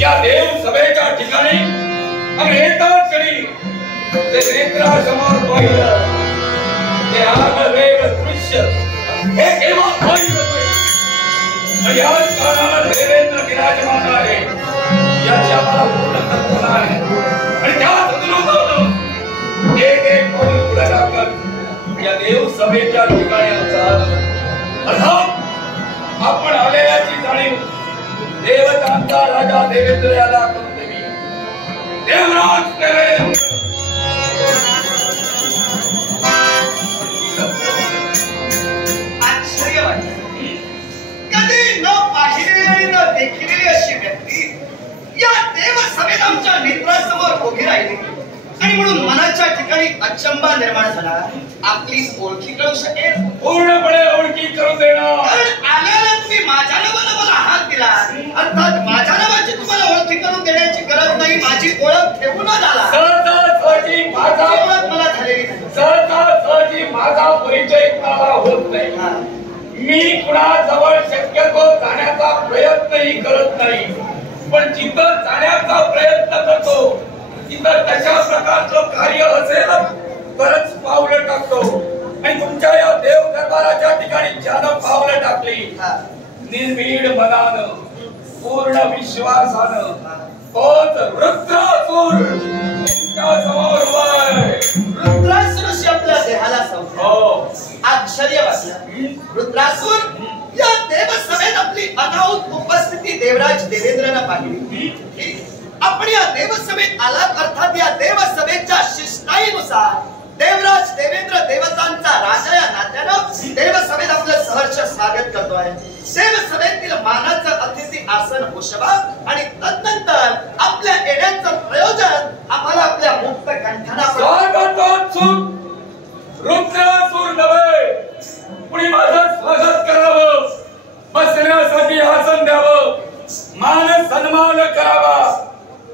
या देव सभेच्या ठिकाणी अनेकाच क्षणी ते नेत्रासमोर पाहिलं ते आगवेग दृश्य हे केव्हा पाहिलं आणि याच कारणाला देवेंद्र विराजमान आहे याची आम्हाला पूर्ण कल्पना आहे आणि त्याच अनुरूप एक एक पाऊल पुढे टाकत या देव सभेच्या ठिकाणी अर्थात आपण आलेल्याची जाणीव देवतांचा राजा देवेंद्र याला करून देवी देवराज देवेंद्र आश्चर्य वाटतं कधी न पाहिलेली न देखिलेली अशी व्यक्ती या देवसभेत आमच्या नेत्रासमोर उभी राहिली आणि म्हणून मनाच्या ठिकाणी अचंबा निर्माण झाला आपली ओळखी करू शकेल पूर्णपणे ओळखी करून देणार कारण आल्याला तुम्ही माझ्या नावाला मला हात दिला अर्थात माझ्या नावाची तुम्हाला ओळखी करून देण्याची गरज नाही माझी ओळख ठेवूनच आला सहजासहजी माझा ओळख मला झालेली नाही सहजासहजी माझा परिचय कुणाला होत नाही मी कुणाजवळ शक्यतो जाण्याचा प्रयत्नही करत नाही पण जिथं जाण्याचा प्रयत्न करतो तिथं तशा प्रकारचं कार्य असेल तरच पावलं टाकतो आणि तुमच्या या देव दरबाराच्या ठिकाणी ज्यानं पावलं टाकली निर्भीड मनानं पूर्ण विश्वासानं तोच रुद्रासूर तुमच्या समोर उभा आहे रुद्रासूरशी आपल्या देहाला संबंध आश्चर्य वाटलं रुद्रासूर या देवसभेत आपली अनाहूत उपस्थिती देवराज देवेंद्रनं पाहिली आपण या देवसभेत आलात अर्थात या देवसभेच्या शिष्टाईनुसार देवराज देवेंद्र देवतांचा राजा या नात्यानं देवसभेत आपलं सहर्ष स्वागत करतोय देवसभेतील मानाचं अतिथी आसन उशवा आणि तदनंतर आपल्या येण्याचं प्रयोजन आम्हाला आपल्या मुक्त कंठाना स्वागतोत्सुक रुद्रासूर नव्हे कुणी माझं स्वागत करावं बसण्यासाठी आसन द्यावं मान सन्मान करावा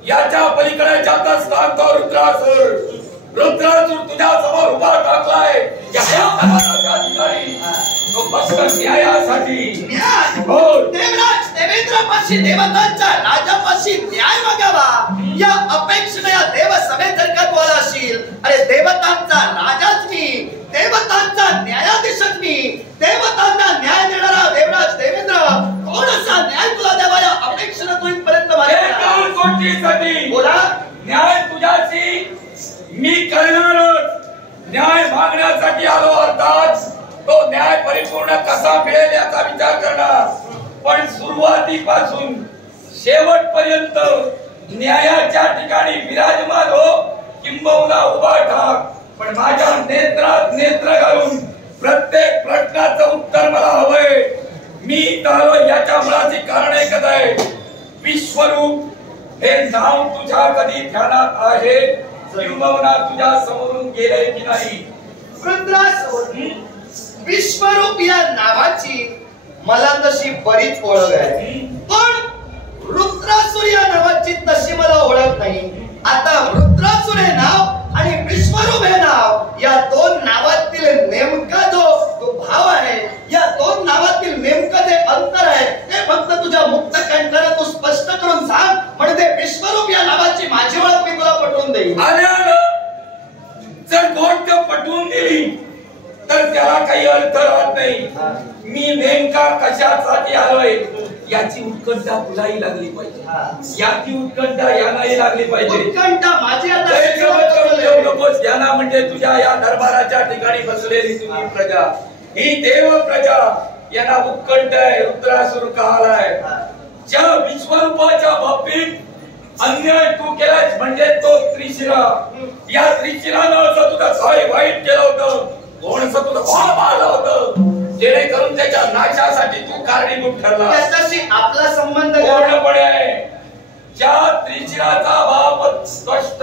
याच्या पलीकडे जाता स्थान तो रुद्रासूर रुद्रासूर तुझ्या समोर उभा टाकलाय या ठिकाणी तो फक्त न्यायासाठी हो देवराज देवेंद्रपाशी देवतांच्या राजापाशी न्याय मागावा या अपेक्षेने या देवसभेत जर का तू आला असशील अरे देवतांचा राजाच मी देवतांचा न्यायाधीशच मी देवतांना न्याय देणारा देवराज देवेंद्र कोण असा न्याय तुला द्यावा या अपेक्षेने तू इथपर्यंत गोष्टीसाठी बोला न्याय तुझ्याशी मी करणारच न्याय मागण्यासाठी आलो अर्थात तो न्याय परिपूर्ण कसा मिळेल याचा विचार करणार पण सुरुवातीपासून शेवटपर्यंत न्यायाच्या ठिकाणी विराजमान हो किंबहुना उभा ठाक पण माझ्या नेत्रात नेत्र घालून प्रत्येक प्रश्नाचं उत्तर मला हवंय मी तर याच्या मुळाची कारण एकच आहे विश्वरूप हे नाव तुझ्या कधी ध्यानात आहे किंबहुना तुझ्या समोरून गेले की नाही रुद्रासूर विश्वरूप या नावाची मला तशी बरीच ओळख आहे पण रुद्रासूर या नावाची तशी मला ओळख नाही आता रुद्रासूर हे नाव आणि विश्वरूप हे नाव या दोन नावातील नेमका जो भाव आहे या दोन नावातील नेमकं जे अंतर आहे ते फक्त तुझ्या मुक्त कंठाने तू स्पष्ट करून सांग म्हणजे विश्वरूप या नावाची माझी ओळख मी तुला पटवून देईन जर गोष्ट पटवून दिली तर त्याला काही अर्थ राहत नाही मी नेमका कशासाठी आलोय याची उत्कंठा तुलाही लागली पाहिजे याची उत्कंठा यांनाही लागली पाहिजे उत्कंठा माझी नकोस यांना म्हणजे तुझ्या या दरबाराच्या ठिकाणी बसलेली तुझी प्रजा ही देव प्रजा यांना उत्कंठ आहे रुद्रासूर का आलाय ज्या विश्वरूपाच्या बाबतीत अन्याय तू केलास म्हणजे तो त्रिशिरा या त्रिशिरानं असं तुझं काय वाईट केलं होतं कोण असं तुझं कोण मारलं होतं जेणेकरून त्याच्या नाशासाठी तू कारणीभूत ठरला त्याच्याशी आपला संबंध पूर्णपणे ज्या त्रिशिराचा बाप स्पष्ट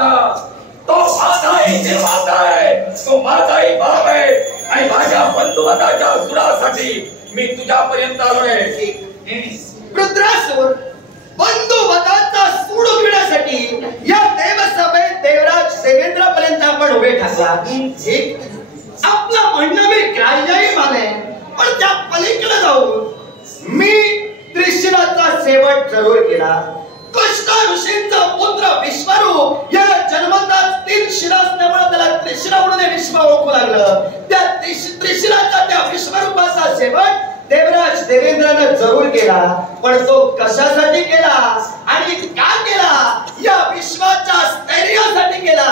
तो माझाही निर्माता आहे तो माझाही बाप आहे आणि माझ्या बंधुवताच्या सुरासाठी मी तुझ्यापर्यंत आलोय रुद्रासूर बंधुवताचा सूड उघडण्यासाठी या देवसभेत देवराज देवेंद्र पर्यंत आपण उभे ठाकला आपलं म्हणणं मी ग्राह्यही माने पण त्या पलीकडे जाऊन मी त्रिशिराचा शेवट जरूर केला कृष्ण ऋषींचा पुत्र विश्वरूप या जन्मताच 3 शिरा असल्यामुळे त्याला त्रिशिरा म्हणून विश्व ओळखू लागलं. त्या त्रिशिराचा त्या विश्वरूपाचा शेवट देवराज देवेंद्रानं जरूर केला. पण तो कशासाठी केला आणि का केला? या विश्वाच्या स्थैर्यासाठी केला.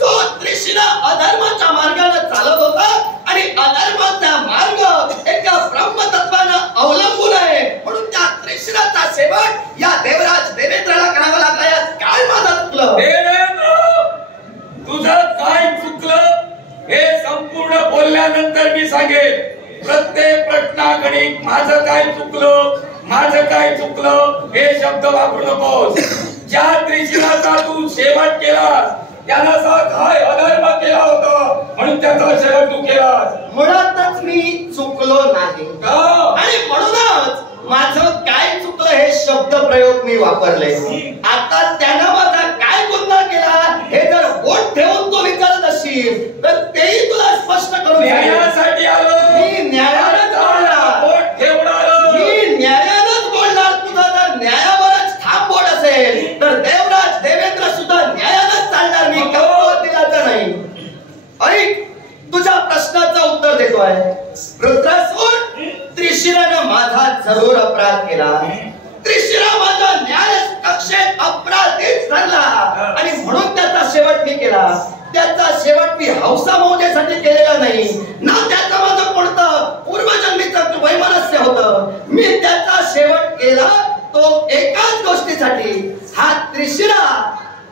जो त्रिशिरा अधर्माच्या मार्गाने चालत होता आणि अधर्माचा मार्ग एका ब्रह्मतत्वानं अवलंबून आहे, म्हणून त्या त्रिशिराचा शेवट या देवराज देवेंद्राला करावा लागला. यात काय माझं चुकलं? देवेंद्र, तुझं काय चुकलं हे संपूर्ण बोलल्यानंतर मी सांगेन. प्रत्येक प्रश्नाकडे माझं काय चुकलं हे शब्द वापरू नकोस. ज्या त्रिशिराचा तू शेवट केलास त्याला काय अधर्म केला होता म्हणून त्याचा शेवट तू केलास. मुळातच मी चुकलो नाही आणि म्हणूनच माझं काय चुकलं हे शब्द प्रयोग मी वापरले. आता त्यानं माझा काय गुन्हा केला हे जर बोट ठेवून तो विचारत असशील तर तेही तुला स्पष्ट करून न्यायासाठी आलो. मी न्यायालाच बोलणार. बोट ठेवणार. मी न्यायालाच बोलणार. तुझा जर न्यायावरच ठाम बोट असेल तर देवराज देवेंद्र सुद्धा न्यायालाच चालणार. मी दिलाचं नाही. ऐक, तुझ्या प्रश्नाचं उत्तर देतोय. वृत्रासूर, त्रिशिरानं माझा जरूर अपराध केला. त्रिशिरा माझा न्याय कक्षेत अपराधीच ठरला आणि म्हणून त्याचा शेवट मी केला. त्याचा शेवट मी हौसा मौजेसाठी केलेला नाही ना. त्याचा माझं कोणतं पूर्वजन्मीचं वैमनस्य होतं. मी त्याचा शेवट केला तो एकाच गोष्टीसाठी. हा त्रिशिरा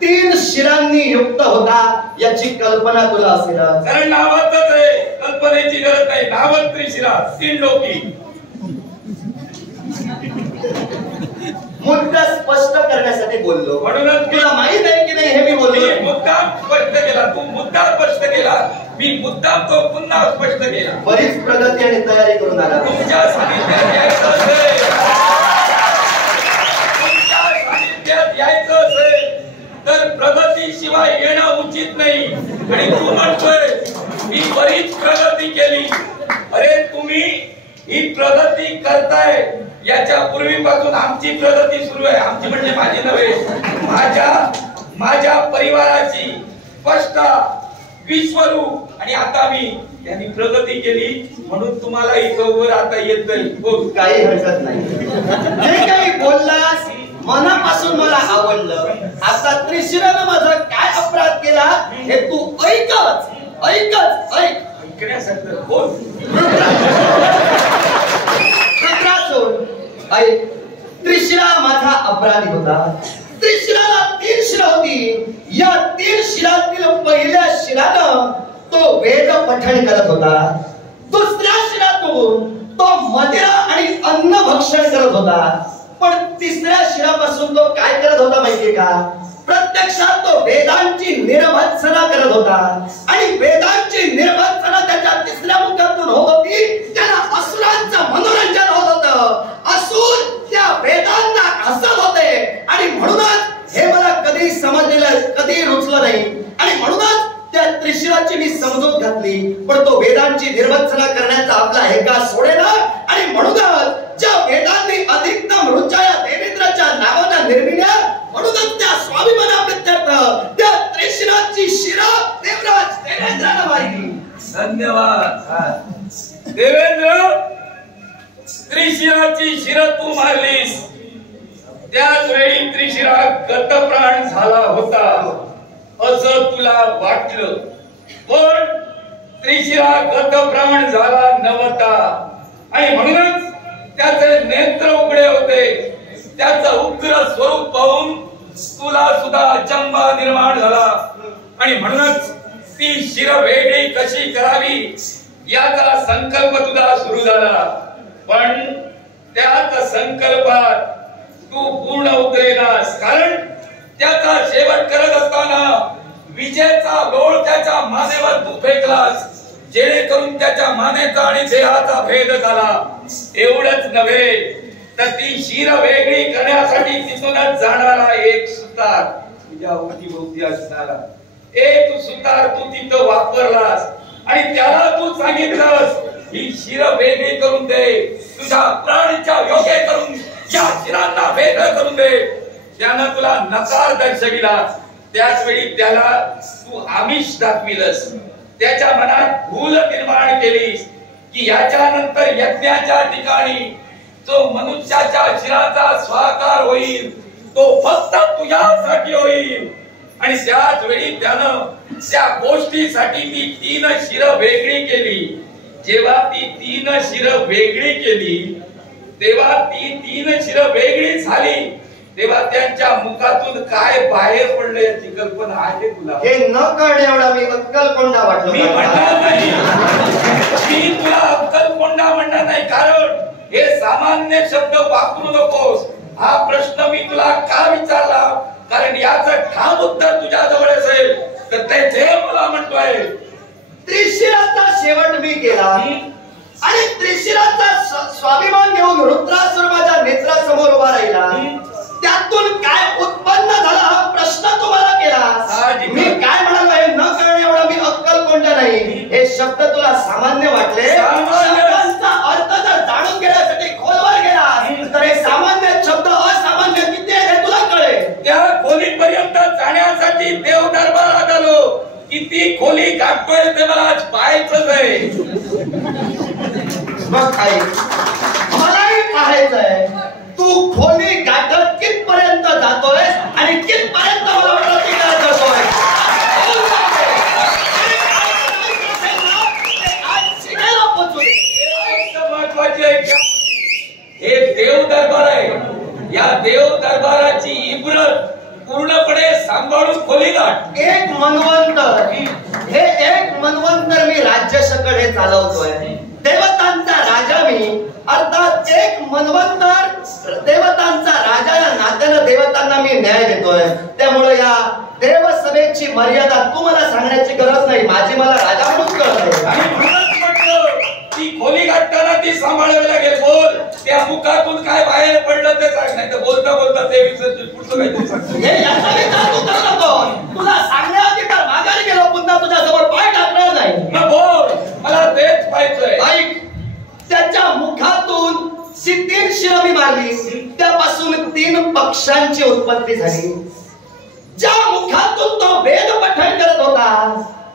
3 शिरांनी युक्त होता याची कल्पना तुला असेल. कारण नावातच आहे, कल्पनेची गरज नाही. नावच त्रिशिरा, 3 डोकी. मुद्दा स्पष्ट करण्यासाठी बोललो. म्हणूनच तुला माहित आहे की नाही हे मी बोललो. मुद्दाम स्पष्ट केला. तू मुद्दा स्पष्ट केला. मी मुद्दाम तो पुन्हा स्पष्ट केला. बरीच प्रगती आणि तयारी करून आला. तुमच्या सानिध्यात यायचं असेल, तर प्रगतीशिवाय येणं उचित नाही. आणि तू म्हणतोय मी बरीच प्रगती केली. अरे तुम्ही ही प्रगती करताय याच्या पूर्वीपासून आमची प्रगती सुरू आहे. आमची म्हणजे माझी नव्हे, माझ्या परिवाराची स्पष्ट विश्वरूप. आणि आता मी यांनी प्रगती केली म्हणून तुम्हाला इथं उभं राहता येत नाही. काही हरकत नाही. जे काही बोललास मनापासून मला आवडलं. आता त्रिशिरानं माझा काय अपराध केला हे तू ऐकच. ऐकण्यासारखं बोल. त्रिशिरा माझा अपराधी होता. त्रिशिराला 3 शिरा होती. या 3 शिरातील पहिल्या शिरानं तो वेद पठण करत होता. दुसऱ्या शिरातून तो मदिरा आणि अन्न भक्षण करत होता. पण 3ऱ्या शिरापासून तो काय करत होता माहितीये का? प्रत्यक्षात तो वेदांची निर्भत्सना करत होता. आणि वेदांची निर्भत्सना त्याच्या 3ऱ्या मुखातून होत होती. त्याला असुरांचं मनोरंजन होत होतं. असुर त्या वेदांना हसत होते. आणि म्हणूनच हे मला कधी समजलेलं, कधी रुचलं नाही. आणि म्हणूनच त्या त्रिशिराची मी समजूत घातली. पण तो वेदांची निर्भत्सना करण्याचा आपला हेका सोडेना. आणि म्हणूनच ज्या वेदांनी अधिकतम रुचाया देवेंद्राच्या नावानं निर्मिल्या, म्हणूनच त्या स्वाभिमानाप्रित्यर्थ त्या त्रिशिराची शिरा देवराज देवेंद्रानं मारली. धन्यवाद देवेंद्र. त्रिशिराची शिर तू मारलीस. त्याच वेळी त्रिशिरा गतप्राण झाला होता असं तुला वाटलं. पण त्रिशिरा गतप्राण झाला नव्हता. आणि म्हणूनच त्याचे नेत्र उघडे होते. त्याचं उग्र स्वरूप पाहून तुला सुद्धा अचंबा निर्माण झाला. आणि म्हणूनच ती शिर वेगळी कशी करावी याचा संकल्प तुझा सुरू झाला. पण त्याच संकल्पात तू पूर्ण उतरेनास. कारण त्याचा शेवट करत असताना विजेचा लोळ त्याच्या मानेवर तू फेकलास, जेणेकरून त्याच्या मानेचा आणि देहाचा भेद झाला. एवढंच नव्हे तर ती शिर वेगळी करण्यासाठी तिथूनच जाणारा एक सुतार तुझ्या अवतीभोवती असणारा एक सुतार तू तिथं वापरलास. आणि त्याला तू सांगितलंस ही शिर वेगळी करून दे, तुझ्या प्राणीच्या योग्य करून या शिरांना वेगळं करून दे. त्यानं तुला नकार दर्शविला, त्याच वेळी त्याला तू आमिष दाखविलस, त्याच्या मनात भूल निर्माण केलीस की याच्यानंतर यज्ञाच्या ठिकाणी जो मनुष्याच्या शिराचा स्वाकार होईल तो फक्त तुझ्यासाठी होईल. आणि त्याच वेळी त्यानं त्या गोष्टीसाठी ती 3 शिर वेगळी केली. जेव्हा ती 3 शिर वेगळी केली तेव्हा ती 3 शिर वेगळी झाली तेव्हा त्यांच्या मुखातून काय बाहेर पडले याची कल्पना आहे तुला? हे न कळणे एवढा मी अक्कलकोंडा वाटलो. मी म्हणणार नाही, मी तुला अक्कलकोंडा म्हणणार नाही, कारण हे सामान्य शब्द वापरू नकोस. हा प्रश्न मी तुला का विचारला, कारण याचं ठाम उत्तर तुझ्या जवळ असेल तर ते मला म्हणतोय. त्रिशिराचा शेवट मी केला आणि त्रिशिराचा स्वाभिमान घेऊन रुद्रासुर माझ्या नेत्रासमोर उभा राहिला. त्यातून काय उत्पन्न झाला हा प्रश्न तुम्हाला केला. मी काय म्हणालो हे न कळणे एवढा मी अक्कलकोंडा नाही. हे शब्द तुला सामान्य वाटले, शब्दांचा अर्थ जर जाणून घेण्यासाठी खोलवर गेला तर हे सामान्य शब्द असामान्य किती आहे हे तुला कळेल. त्या खोलीपर्यंत जाण्यासाठी देव दरबारात आलो. किती खोली गाठतोय ते मला आज पाहायचंच आहे. मग काय मलाही पाहायचंय तू खोली गाठत कितपर्यंत जातोय आणि कितपर्यंत मला प्रतिकार करतोय. महत्वाचे हे देव दरबार आहे. या देव दरबाराची इब्रत पूर्णपणे सांभाळून खोली गाठ. एक मनवंतर हे एक मनवंतर मी राज्यशकडे चालवतोय. देवतांचा राजा मी, अर्थात एक मनवंतर देवतांचा राजा या नात्यानं देवतांना मी न्याय देतोय. त्यामुळे या देवसभेची मर्यादा तुम्हाला सांगण्याची गरज नाही, माझी मला राजा म्हणून कळते. आणि म्हणूनच म्हटलं ती खोली गाठताना ती सांभाळावी लागेल. बोल, त्या मुखातून काय बाहेर पडलं ते सांग, नाही तर बोलता बोलता ते पुढचं काहीतरी सांग. हे याचा विचार तू करू नको. तुला सांगण्याआधी तर माघारी गेलो, पुन्हा तुझ्या समोर पाय टाकणार नाही. बोल, मला तेच पाहिजे. ऐक, त्याच्या मुखातून 3 शिर मी मारली, त्यापासून 3 पक्षांची उत्पत्ती झाली. ज्या मुखातून तो वेद पठण करत होता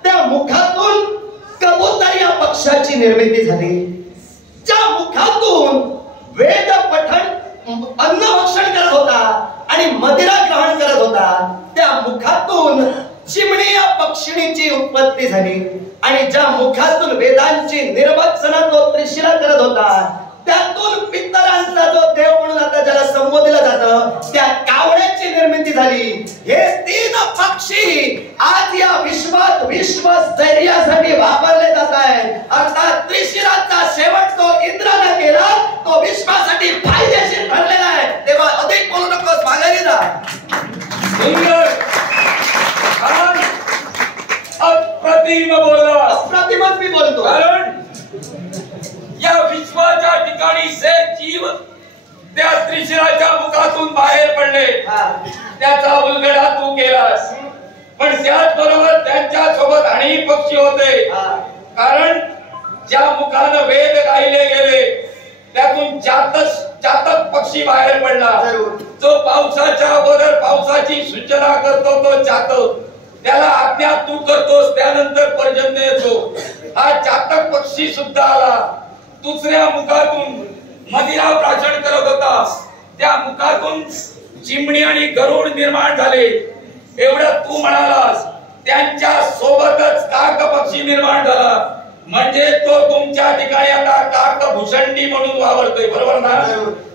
त्या मुखातून कबूतर या पक्षाची निर्मिती झाली. ज्या मुखातून वेद पठण अन्न भक्षण करत होता आणि मदिरा ग्रहण करत होता त्या मुखातून चिमणी या पक्षिणीची उत्पत्ती झाली. आणि ज्या मुखातून वेदांची निर्वचना तो त्रिशिरा करत होता त्यातून पितरांचा जो देव म्हणून आता ज्याला संबोधलं जातं त्या कावळ्याची निर्मिती झाली. हे 3 पक्षी आज या विश्वात विश्वस्थैर्यासाठी वापरले जात आहेत. अर्थात त्रिशिराचा शेवट तो इंद्राने केला, तो विश्वासाठी फायदेशीर ठरलेला आहे. तेव्हा अधिक बोलू नकोस, माघारी जा. सुंदर, अप्रतिम बोलला. अप्रतिमच मी बोलतो, कारण या विश्वाच्या ठिकाणी जे जीव त्या त्रिशिराच्या मुखातून बाहेर पडले त्याचा उलगडा तू केलास. पण त्याचबरोबर त्यांच्या सोबत अनेक पक्षी होते. कारण ज्या मुखानं वेद गायले गेले त्यातून चातक पक्षी बाहेर पडला. जो पावसाच्या अगोदर पावसाची सूचना करतो तो चातक, त्याला आज्ञा तू करतोस त्यानंतर पर्जन्य येतो. हा चातक पक्षी सुद्धा आला. दुसऱ्या मुखातून मदिरा प्राशन करत होता, त्या मुखातून चिमणी आणि गरुड निर्माण झाले. एवढं तू म्हणालास. त्यांच्या सोबतच काक पक्षी निर्माण झाला. म्हणजे तो तुमच्या ठिकाणी आता काकभूषंडी म्हणून वावरतोय, बरोबर ना?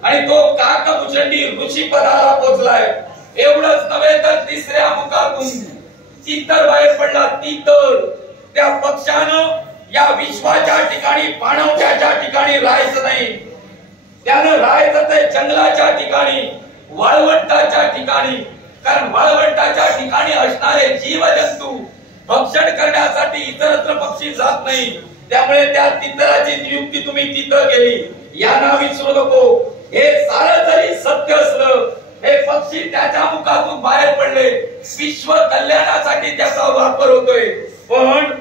आणि तो काकभूषंडी ऋषी पदाला पोहोचलाय. एवढंच नव्हे तर तिसऱ्या मुखातून तितर बाहेर पडला. तितर त्या पक्षानं या विश्वाच्या ठिकाणी पाणवठ्याच्या ठिकाणी राहायचं नाही, त्यानं राहायचं ते जंगलाच्या ठिकाणी, वाळवंटाच्या ठिकाणी. कारण वाळवंटाच्या ठिकाणी असणारे जीवजंतू भक्षण करण्यासाठी इतरत्र पक्षी जात नाही. त्यामुळे त्या तितराची नियुक्ती तुम्ही तिथं केली. यांना विसरू नको. हे सारं जरी सत्य असलं, हे पक्षी त्याच्या मुखातून बाहेर पडले, विश्व कल्याणासाठी त्याचा वापर होतोय. पण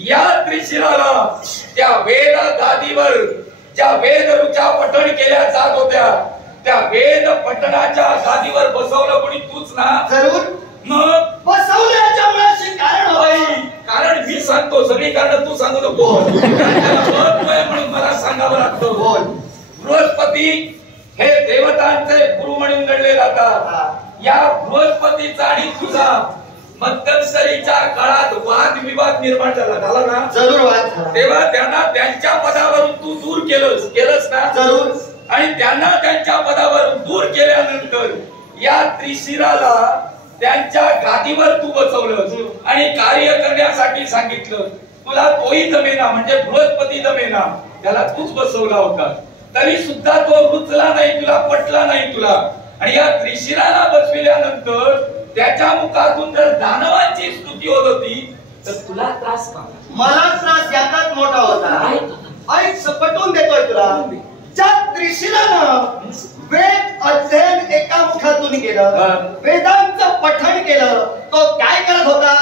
या त्रिशिराला त्या वेद गादीवर ज्या वेद ऋचा पठण केल्या जात होत्या त्या वेद पठणाच्या गादीवर बसवलं कोणी? या बृहस्पतीचा आणि तुझा मध्यंतरीच्या काळात वाद विवाद निर्माण झाला ना? जरूर वाद झाला. तेव्हा त्यांना त्यांच्या पदावरून तू दूर केलंस ना? जरूर. आणि त्यांना त्यांच्या पदावरून दूर केल्यानंतर या त्रिशिराला त्यांच्या गादीवर तू बसवलं आणि कार्य करण्यासाठी सांगितलं. तुला तोही जमेना, म्हणजे बृहस्पती जमेना, त्याला तूच बसवला होता. तरी सुद्धा तो रुचला नाही तुला, पटला नाही तुला. आणि या त्रिशिराला बसविल्यानंतर त्याच्या मुखातून जर दानवांची स्तुती होत होती तर तुला त्रास का? मला त्रास याचाच मोठा होता. ऐक, पटवून देतोय तुला. ज्या त्रिशिरानं वेद अध्ययन एका मुखातून केलं, वेदांचं पठण केलं, तो काय करत होता?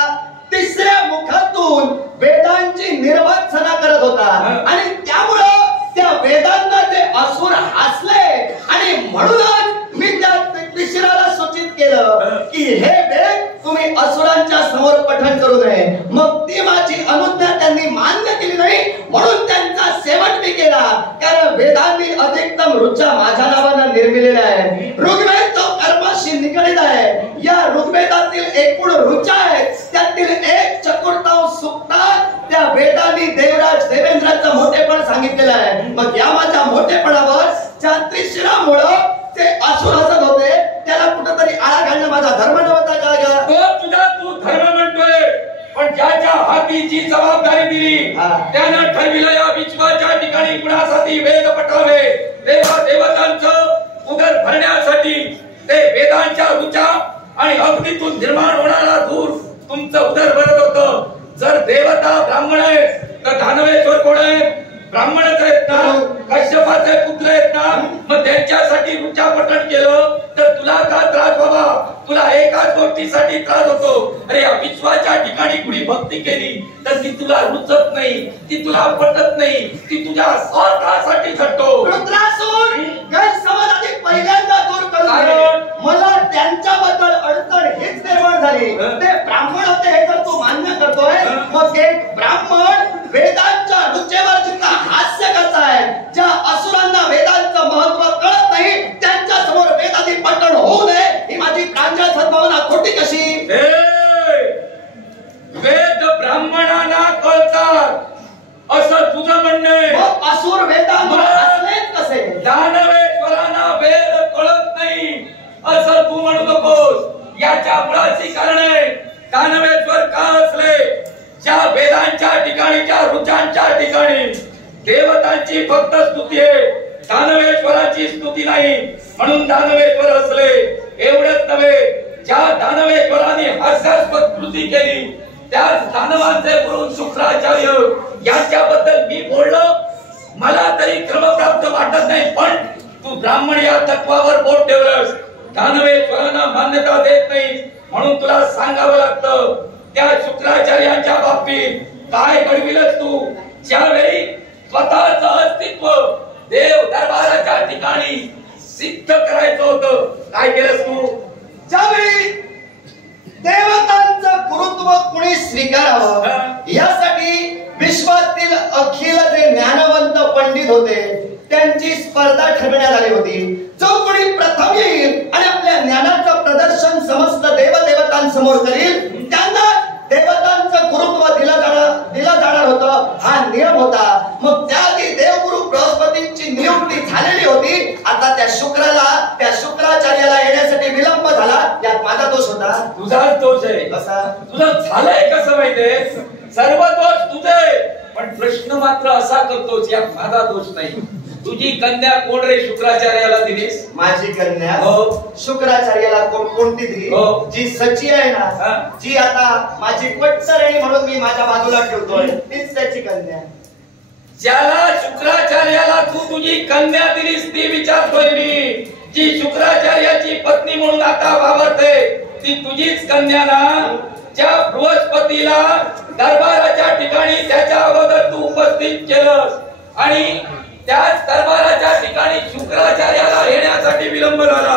तिसऱ्या मुखातून वेदांची निर्वाचना करत होता. आणि त्यामुळं त्या वेदांना ते असुर हसले आणि म्हणूनच मी त्या त्रिशिराला सूचित केलं की हे वेद तुम्ही असुरांच्या समोर पठण करू नये. मग ती माझी अनुज्ञा त्यांनी मान्य केली नाही, म्हणून त्यांचा शेवट मी केला. कारण वेदांनी अधिकतम ऋचा माझ्या नावानं निर्मिलेल्या आहे. ऋग्वेद जो कर्माशी निगडित आहे, या ऋग्वेदातील एकूण ऋचा आहेत त्यातील 1/4 सूक्तात त्या वेदांनी देवराज देवेंद्राचं मोठेपण सांगितलेलं आहे. मग या माझ्या मोठेपणावर त्या त्रिशिरामुळं ते असुर हसत होते. त्याला कुठेतरी आळा घालणं माझा धर्म नव्हता का? तू धर्म म्हणतोय, पण ज्याच्या हातीची जबाबदारी दिली त्यानं ठरविलं या विश्वाच्या ठिकाणी कुणासाठी वेद पठावे. देवतांचं उदर भरण्यासाठी ते वेदांच्या ऋचा आणि अग्नीतून निर्माण होणारा धूर तुमचं उदर भरत होतं. जर देवता ब्राह्मण आहे तर दानवेश्वर कोण आहे? ब्राह्मणच आहेत ना, कश्यपाचे पुत्र आहेत ना. मग त्यांच्यासाठी ऋचा पठण केलं तर तुला का त्रास बाबा? तुला एकाच गोष्टीसाठी त्रास होतो. अरे या विश्वाच्या ठिकाणी कुणी भक्ती केली तर ती तुला रुचत नाही, ती तुला पटत नाही, ती तुझ्या स्वार्थासाठी झटतो. रुद्रासूर गैरसमज आधी पहिल्यांदा दूर करून मला त्यांच्याबद्दल अडचण हीच निर्माण झाली. ते ब्राह्मण होते हे तर तू मान्य करतोय. मग एक ब्राह्मण वेदांच्या रुचेवर जितका हास्य करताय, ज्या असुरांना वेदांचं महत्व कळत नाही त्यांच्या समोर वेदांनी पठण होऊ नये ही माझी प्रांजळ सद्भावना खोटी कशी? वेद ब्राह्मणांना कळतात असं तुझं म्हणणे. असुर वेदांवर हसलेच कसे? दानवेश्वरांना वेद कळत नाही असं तू म्हणू नकोस. याच्या मुळाची कारणे दानवेश्वर का असले? ज्या वेदांच्या ठिकाणी, ज्या ऋचांच्या ठिकाणी देवतांची फक्त स्तुती आहे, दानवेश्वराची स्तुती नाही, म्हणून दानवेश्वर असले. एवढंच नव्हे, ज्या दानवेश्वरांनी हास्यास्पद कृती केली त्याच दानवांचे गुरु शुक्राचार्य यांच्याबद्दल मी बोललो. मला तरी क्रमप्राप्त वाटत नाही, पण तू ब्राह्मण या तत्वावर बोट ठेवलंस. दानवेश्वरांना मान्यता देत नाही म्हणून तुला सांगावं लागतं. त्या शुक्राचार्यांच्या बाबतीत काय घडविलंस तू? ज्यावेळी स्वतःचं अस्तित्व देव दरबाराच्या ठिकाणी सिद्ध करायचं होतं, काय केलंस तू? ज्यावेळी देवतांचं गुरुत्व कुणी स्वीकारावं यासाठी विश्वातील अखिल जे ज्ञानवंत पंडित होते त्यांची स्पर्धा ठरवण्यात आली होती. जो कोणी प्रथम येईल आणि आपल्या ज्ञानाचं प्रदर्शन समस्त देवदेवतांसमोर करील त्यांना देवतांचं गुरुत्व दिलं जाणार होतं, हा नियम होता. मग त्याआधी देवगुरु बृहस्पतींची नियुक्ती झालेली होती. आता त्या शुक्राचार्याला येण्यासाठी विलंब झाला. यात माझा दोष होता? तुझाच दोष आहे. कसा? तुझं झालंय कसं माहितीये? सर्व दोष तुझे, पण प्रश्न मात्र असा करतोस यात माझा दोष नाही. तुझी कन्या कोण रे शुक्राचार्याला दिलीस? माझी कन्या हो. शुक्राचार्याला कोणती दिली? हो. जी सची आहे ना, जी आता माझी पट्टरणी म्हणून मी माझ्या बाजूला ठेवतोय, तीच त्याची कन्या. ज्याला शुक्राचार्याला तू तुझी कन्या दिलीस ती विचारतोय मी. जी शुक्राचार्याची पत्नी म्हणून आता वावरते ती तुझीच कन्या ना? ज्या बृहस्पतीला दरबाराच्या ठिकाणी त्याच्या अगोदर तू उपस्थित केलंस आणि त्याच दरबाराच्या ठिकाणी शुक्राचार्याला येण्यासाठी विलंब झाला,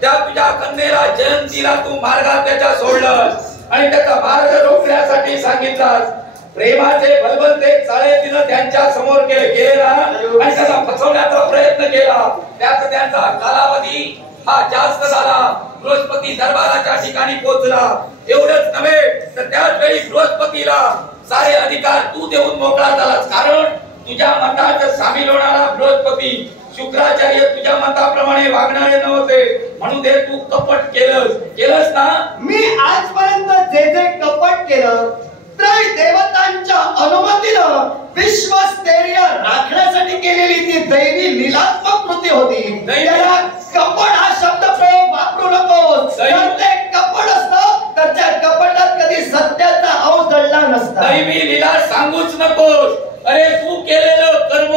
त्या तुझ्या कन्येला जयंतीला तू मार्गात त्याच्या सोडलंस आणि त्याचा मार्ग रोखण्यासाठी सांगितलास. प्रेमाचे बलबलते चाळे तिनं त्यांच्या समोर केले ना आणि त्यांना फसवण्याचा प्रयत्न केला. त्यात त्यांचा कालावधी हा जास्त झाला. बृहस्पती दरबाराच्या ठिकाणी पोहोचला. एवढंच नव्हे तर त्याच वेळी बृहस्पतीला सारे अधिकार तू देऊन मोकळा झालास. कारण तुझ्या मतात सामील होणारा बृहस्पती शुक्राचार्य तुझ्या मताप्रमाणे वागणारे नव्हते, म्हणून ते तू कपट केलंस ना. मी आजपर्यंत जे जे कपट केलं त्रय देवतांच्या अनुमतीनं विश्वस्थैर्य राखण्यासाठी केलेली ती दैवी लीलात्मक कृती होती. त्याला कपट हा शब्द प्रयोग वापरू नकोस. जर ते कपट असतं तर त्या कपटात कधी सत्याचा अंश दडला नसता. दैवी लीला सांगूच नकोस. अरे तू केलेलं कर्म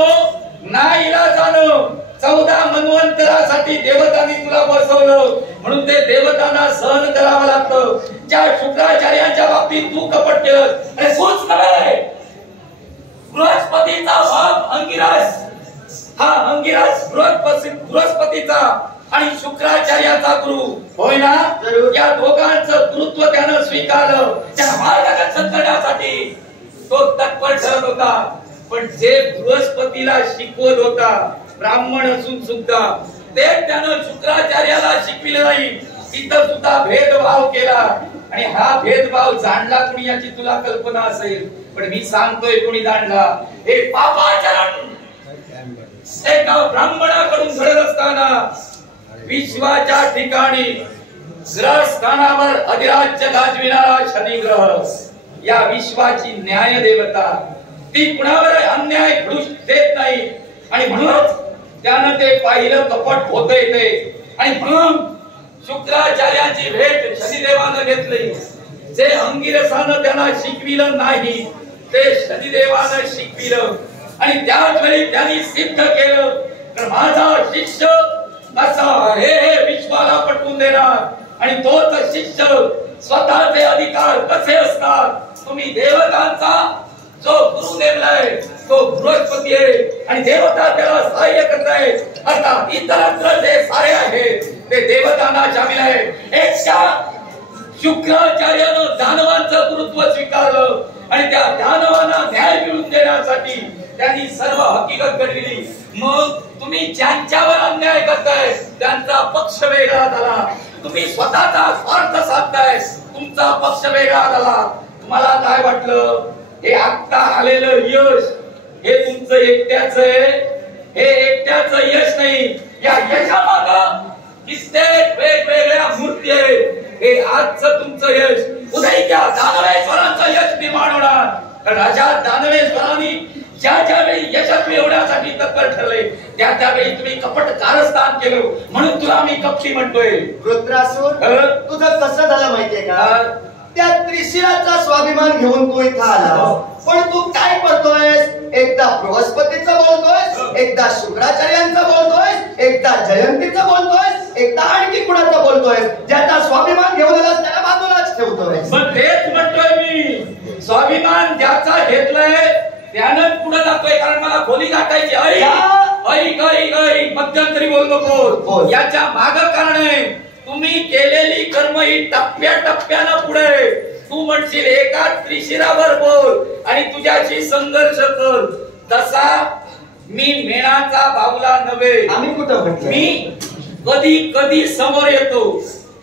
नाईलाजानं 14 मन्वंतरासाठी देवतांनी तुला बसवलं, म्हणून ते देवतांना सहन करावं लागतं. ज्या शुक्राचार्यांच्या बाबतीत तू कपट केलं, अरे तूच नव्हे, बृहस्पतीचा भाग अंगिरास, हा अंगिरास बृहस्पतीचा आणि शुक्राचार्याचा गुरु होय ना. या दोघांचं गुरुत्व त्यानं स्वीकारलं. त्या मार्गदर्शन करण्यासाठी तो तत्पर ठरत होता. पण जे बृहस्पतीला शिकवत होता ब्राह्मण असून सुद्धा ते त्यानं शुक्राचार्याला शिकविलं नाही. तिथं सुद्धा भेदभाव केला. आणि हा भेदभाव जाणला कुणी याची तुला कल्पना असेल, पण मी सांगतोय कुणी जाणला. हे पापाचरण एका ब्राह्मणाकडून घडत असताना विश्वाच्या ठिकाणी ग्रहस्थानावर अधिराज्य गाजविणारा शनी ग्रह, या विश्वाची न्याय देवता, ती कुणावर अन्याय घडू देत नाही. आणि म्हणूनच त्यानं ते पाहिलं कपट होतंय ते. आणि म्हणून शुक्राचार्याची भेट शनिदेवानं घेतली. जे अंगिरसानं त्यांना शिकविलं नाही ते शनिदेवानं शिकविलं. आणि त्याच वेळी त्यांनी सिद्ध केलं तर माझा शिष्य असा हे विश्वाला पटवून देणार. आणि तोच शिष्य स्वतःचे अधिकार कसे असतात. तुम्ही देवतांचा जो गुरु नेमलाय तो बृहस्पती आहे आणि देवता त्याला सहाय्य करताय. अर्थात इतरत्र जे सारे आहेत ते देवतांना शामिल आहे. एकट्या शुक्राचार्यानं दानवांचं गुरुत्व स्वीकारलं आणि त्या दानवांना न्याय मिळवून देण्यासाठी त्यांनी सर्व हकीकत घडविली. मग तुम्ही ज्यांच्यावर अन्याय करताय त्यांचा पक्ष वेगळा झाला. तुम्ही स्वतःचा स्वार्थ साधताय, तुमचा पक्ष वेगळा झाला. तुम्हाला काय वाटलं हे आता आलेलं यश हे तुमचं एकट्याच आहे? हे एकट्याच यश नाही. या यशामागं कित्येक वेगवेगळ्या मूर्ती आहेत. हे आजचं तुमचं यश उद्या दानवेश्वरांचं यश निर्माण होणार. राजा दानवेश्वरांनी ज्या वेळी यशस्वी मिळवण्यासाठी तत्पर ठरले त्या वेळी तुम्ही कपट कारस्थान केलं, म्हणून तुला मी कपटी म्हणतोय. रुद्रासूर, तुझं कसं झालं माहितीये का? त्या त्रिशिराचा स्वाभिमान घेऊन तू इथं आला, पण तू काय करतोयस? एकदा बृहस्पतीचं बोलतोयस, एकदा शुक्राचार्यांचं बोलतोयस, एकदा जयंतीचं बोलतोयस, एकदा आणखी कुणाचं बोलतोयस. ज्याचा स्वाभिमान घेऊन आलास त्याला बाजूलाच ठेवतोयस. मग तेच म्हणतोय मी, स्वाभिमान ज्याचा घेतलाय त्यानंच पुढे जातोय. कारण मला खोली गाठायची. मध्यंतरी बोल नको. याच्या माग कारण आहे तुम्ही केलेली कर्म ही टप्प्याटप्प्यानं पुढे. तू म्हणशील एका त्रिशिरावर बोल आणि तुझ्याशी संघर्ष कर. तसा मी मेणाचा बाहुला नव्हे. आम्ही कुठं म्हटलं? मी कधी कधी समोर येतो,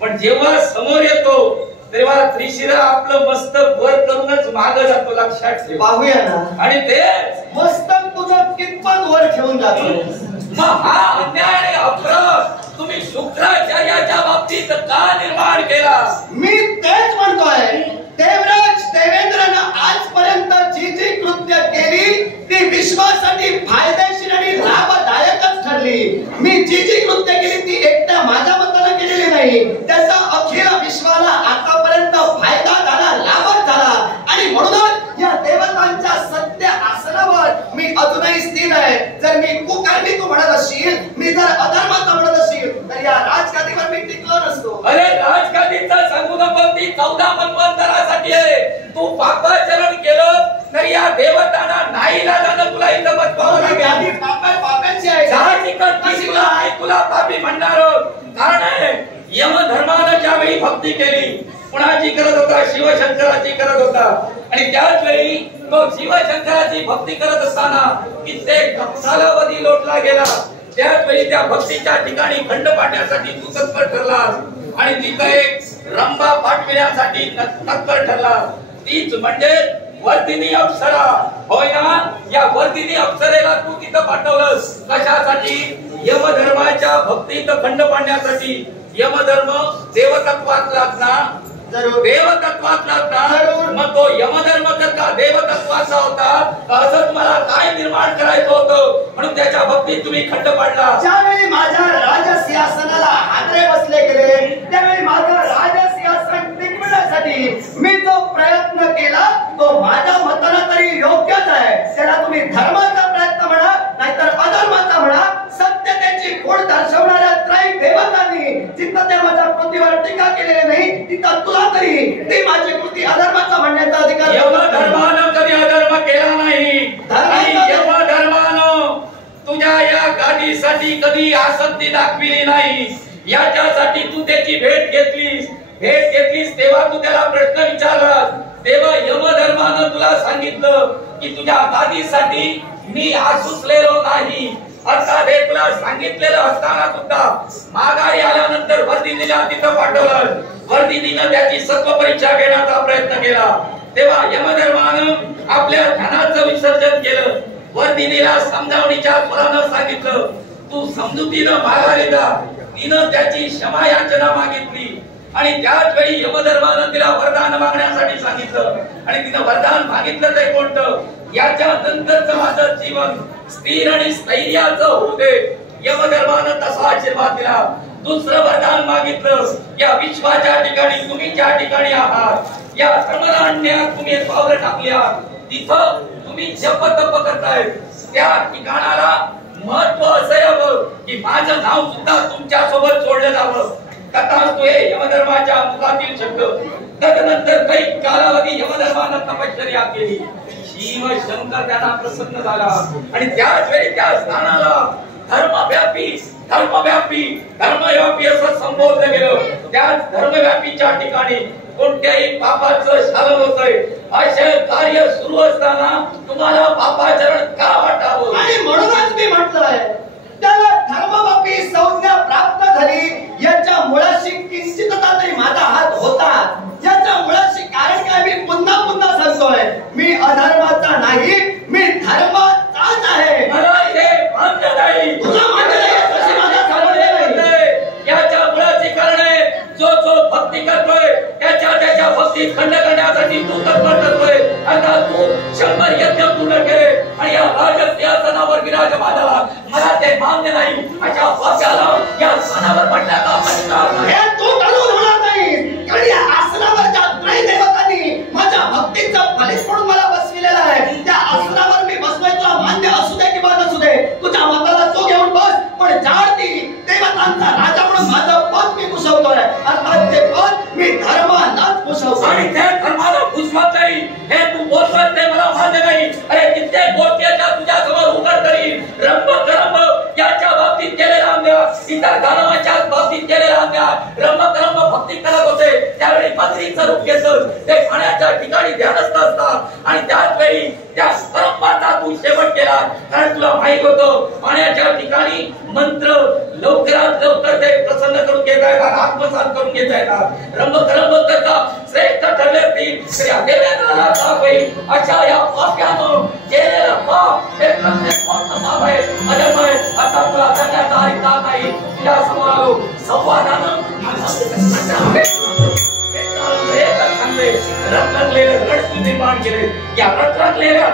पण जेव्हा समोर येतो तेव्हा त्रिशिरा आपलं मस्तक वर करूनच मागे जातो. लक्षात ठेव. पाहूया ना. आणि ते मस्तक तुझं कितपत वर ठेवून जातो. मग हा अन्याय आणि अपराध तुम्ही शुक्राचार्याच्या बाबतीत का निर्माण केला? मी तेच म्हणतोय. देवराज देवेंद्रनं आजपर्यंत जी जी कृत्य केली ती विश्वासाठी फायदेशीर आणि लाभदायकच ठरली. मी जी जी कृत्य केली ती एकट्या माझ्या मतानं केलेली नाही. त्याचा अखिल विश्वाला आतापर्यंत फायदा झाला, लाभच झाला. आणि म्हणूनच या देवतांच्या सत्य आसनावर मी अजूनही स्थिर आहे. जर मी कुकर्मी तू म्हणत असशील, मी जर अधर्माचा म्हणत असशील, तर या राजगादीवर मी टिकलो नसतो. अरे राजगादीचा सांगू नको. ती 14 मन्वंतरासाठी आहे. तू पापाचरण केलं तर या देवतांना नाईलाजानं तुला इथं बसवावं लागेल. पापाची आहे. तुला पापी म्हणणार कारण आहे यम धर्मानं ज्यावेळी भक्ती केली कुणाची करत होता? शिवशंकराची करत होता. आणि त्याच वेळी तो शिवशंकराची भक्ती करत असताना कित्येक कालावधी लोटला गेला. त्याच वेळी त्या भक्तीच्या ठिकाणी खंड पाडण्यासाठी तू तत्पर ठरलास आणि तिथं एक रंभा पाठविण्यासाठी तत्पर ठरलास. तीच म्हणजे वर्धिनी अप्सरा. होय ना? या वर्धिनी अप्सरेला तू तिथं पाठवलंस कशासाठी? यमधर्माच्या भक्तीत खंड पाडण्यासाठी. यमधर्म देवतत्वातलाच ना? देवतत्वातलाच ना? मग तो यमधर्म जर का देवतत्वाचा होता असं मला काय निर्माण करायचं होतं म्हणून त्याच्या भक्तीत तुम्ही खंड पाडला. ज्यावेळी माझ्या राजसिंहासनाला हादरे बसले गेले त्यावेळी माझं राजसिंहासन टिकवण्यासाठी मी जो प्रयत्न केला तो माझ्या मतानं तरी योग्यच आहे. त्याला तुम्ही धर्माचा प्रयत्न म्हणा नाहीतर अधर्माचा म्हणा. सत्यतेची खोड दर्शवणाऱ्या त्रय देवतांनी जिथं त्या माझ्या कृतीवर टीका केलेली नाही तिथं तुला तरी ती माझी कृती अधर्माचा म्हणण्याचा अधिकार. यमधर्मानं कधी अधर्म केला नाही. यमधर्मानं तुझ्या या गादीसाठी कधी आसक्ती दाखविली नाही. याच्यासाठी तू त्याची भेट घेतलीस तेव्हा तू त्याला प्रश्न विचारलास. तेव्हा यमधर्मानं तुला सांगितलं की तुझ्या गादीसाठी मी आसुसलेलो नाही. अर्थात हे तुला सांगितलेलं असताना सुद्धा माघारी आल्यानंतर वर्धिनीला तिथं पाठवलं. वर्धिनीनं त्याची सत्व परीक्षा घेण्याचा प्रयत्न केला. तेव्हा यमधर्मानं आपल्या ध्यानाचं विसर्जन केलं. वर्धिनीला समजावणीच्या स्वरानं सांगितलं तू समजुतीनं माघारी जा. तिनं त्याची क्षमा याचना मागितली आणि त्याच वेळी यमधर्मानं तिला वरदान मागण्यासाठी सांगितलं आणि तिनं वरदान मागितलं ते कोणतं? याच्या नंतरचं माझं जीवन स्थिर आणि स्थैर्याचं होऊ दे. यमधर्मानं तसा आशीर्वाद दिला. दुसरं वरदान मागितलं या विश्वाच्या ठिकाणी तुम्ही ज्या ठिकाणी आहात या धर्मदाण्यात तुम्ही पावलं टाकल्या तिथं तुम्ही जप तप करताय त्या ठिकाणाला महत्व असं यावं की माझं नाव सुद्धा तुमच्या सोबत जोडलं जावं. तथास्तु हे यमधर्माच्या मुखातील शब्द. तदनंतर काही कालावधी यमधर्मानं तपश्चर्या केली. शिव शंकर त्यांना प्रसन्न झाला आणि त्याच वेळी त्या स्थानाला धर्मव्यापी असं संबोधलं गेलं. त्याच धर्मव्यापीच्या ठिकाणी कोणत्याही पापाचं शालन होतंय. असे कार्य सुरू असताना तुम्हाला पापाचरण का वाटावं? आणि म्हणूनच मी म्हटलंय त्याला धर्मव्यापी संज्ञा प्राप्त झाली. याच्या मुळाशी किंचितता तरी माझा हात होता. याच्या मुळाशी कारण काय मी पुन्हा सांगतोय मी अधर्माचा नाही मी धर्माचाच आहे. मला हे मान्य नाही. तुला मान्य नाही कशी माझा समजलं नाही. याच्या मुळाची कारण आहे जो भक्ती करतोय त्याच्या भक्तीत खंड करण्यासाठी तू तत्पर करतोय. आता तू 100 यज्ञ पूर्ण केले आणि या राजसिंहासनावर विराजमान झाला. मला ते मान्य नाही. अशा वाक्याला या स्थानावर पडण्याचा अधिकार नाही. हे तू करून होणार नाही. कारण या आसनावरच्या त्रय देवतांनी माझ्या भक्तीचं फलित म्हणून मला बसविलेलं आहे. त्या आसनावर मी बसलोय तुला मान्य असू दे किंवा नसू दे तुझ्या मताला तो घेऊन बस. पण जाणती देवतांचा राजा म्हणून माझं पद मी पुसवतोय. अर्थात ते पद मी धर्मालाच पुसवतो आणि त्या धर्माला पुसवत नाही. हे तू बोलतोय ते मला मान्य नाही. अरे कित्येक गोष्टीच्या तुझ्या समोर उघड करी. रंभ याच्या बाबतीत केलेला अन्याय इतर धर्माच्या बाबतीत केलेला अन्याय. रंभ भक्ती करत होते त्यावेळी पत्नीचं रूप घेतलं. ते खाण्याच्या ठिकाणी ध्यानस्थ असतात आणि त्याच वेळी त्या परमाचा तू शेवट केला. कारण तुला माहित होतं पाण्याच्या ठिकाणी मंत्र लवकरात लवकर ते प्रसन्न करून घेता येतात आत्मसात करून घेता येतात. रंभ करता श्रेष्ठ ठरले असतील या देवेंद्राला ताप येईल. अशा या पाप्यानं केलेलं पाप हे प्रत्येक पाप आहे अधर्म आहे. आता तुला करण्याचा अधिकार नाही. या समोर आलो संवादानं रत्नलेलं रड निर्माण केले. या रत्नलेल्या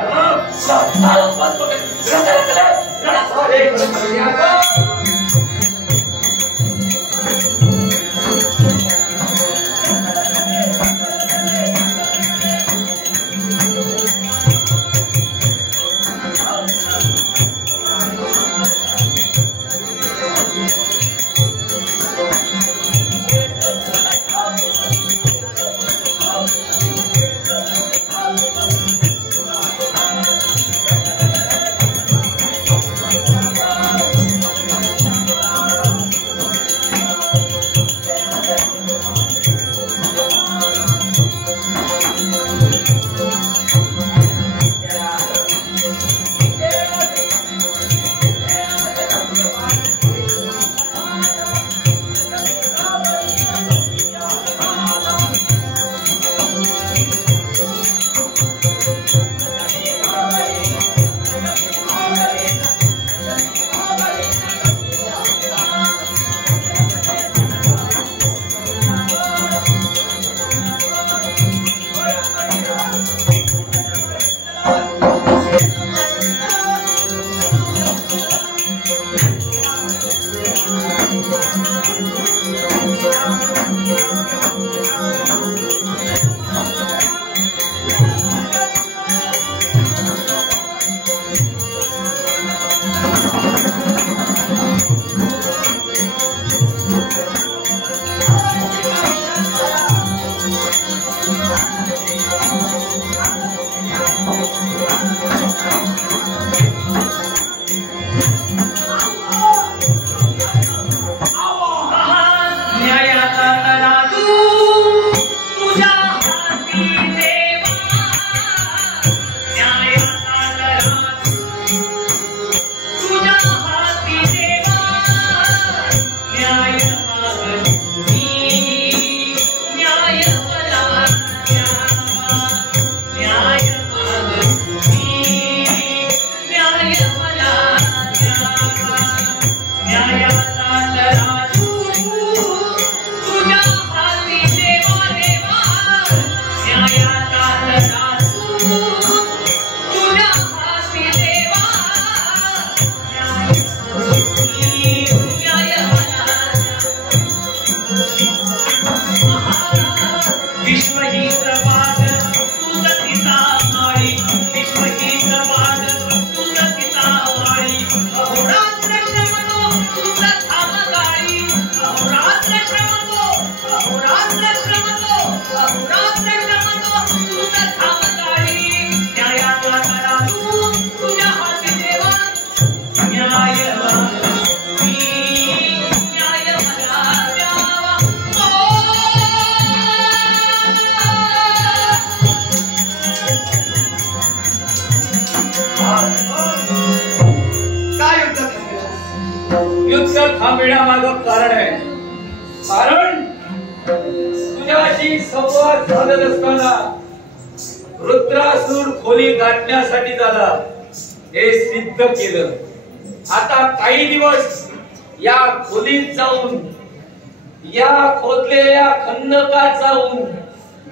थांबण्यामागं कारण आहे. कारण तुझ्याशी संवाद साधत असताना रुद्रासूर खोली गाठण्यासाठी झाला हे सिद्ध केलं. आता काही दिवस या खोलीत जाऊन या खोदलेल्या खंदकात जाऊन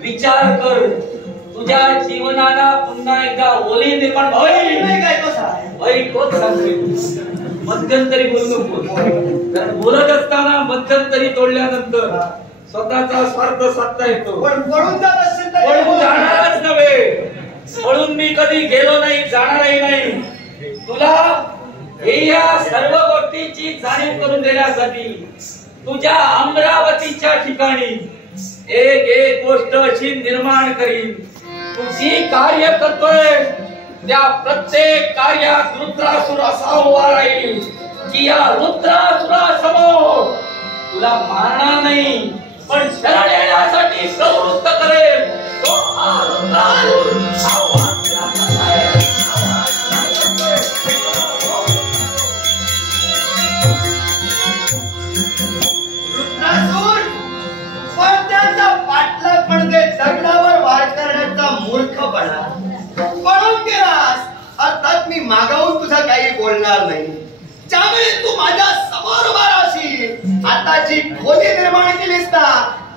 विचार कर. तुझ्या जीवनाला पुन्हा एकदा ओली निर्माण होईल. तोच सांगतोय. मध्यंतरी बोलू नको. कारण बोलत असताना मध्यंतरी तोडल्यानंतर स्वतःचा स्वार्थ साधता येतो. पळून जाणारच नव्हे. पळून मी कधी गेलो नाही, जाणारही नाही. तुला हे या सर्व गोष्टीची जाणीव करून देण्यासाठी तुझ्या अमरावतीच्या ठिकाणी एक एक गोष्ट अशी निर्माण करीन. तू जी कार्य करतोय त्या प्रत्येक कार्यात रुद्रासूर असा उभा राहील की या रुद्रासुरासमोर तुला मारणार नाही पण शरण येण्यासाठी प्रवृत्त करेल. तो हा रुद्रासूर पण त्याचा पाठलाग म्हणजे दगडावर वार करण्याचा मूर्खपणा. पळून गेलास अर्थात मी मागावून तुझा काही बोलणार नाही. ज्यावेळी तू माझ्या समोर उभा राहशील आता जी खोली निर्माण केलीस ना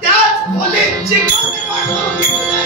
त्याच खोलीत चिखल निर्माण करून